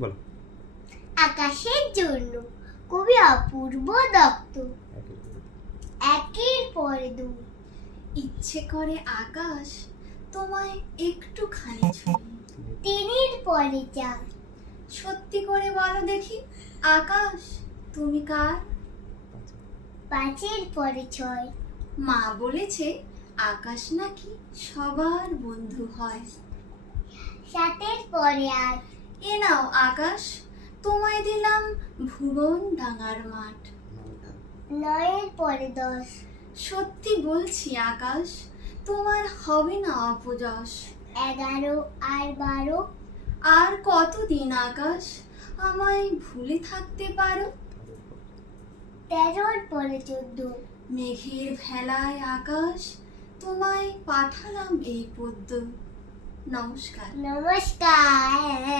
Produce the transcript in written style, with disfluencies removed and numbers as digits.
বলো। আকাশের জন্য কবি অপূর্ব দত্ত। একের পরে দুই। ইচ্ছে করে আকাশ তোমায় একটুখানি ছুঁই। তিনের পরে চার। সত্যি করে বলো দেখি আকাশ তুমি কার? পাঁচের পরে ছয়। মা বলেছে আকাশ নাকি সবার বন্ধু হয়। সাতের পরে আট। এ নাও আকাশ তোমায় দিলাম ভুবন ডাঙার মাঠ। নয়ের পরে দশ। সত্যি বলছি আকাশ তোমার হবে না অপযশ। 11 আর 12। আর কতদিন আকাশ আমায় ভুলে থাকতে পারো? 13 পরে 14। মেঘের ভেলায় আকাশ তোমায় পাঠালাম এই পদ্ম। নমস্কার। নমস্কার।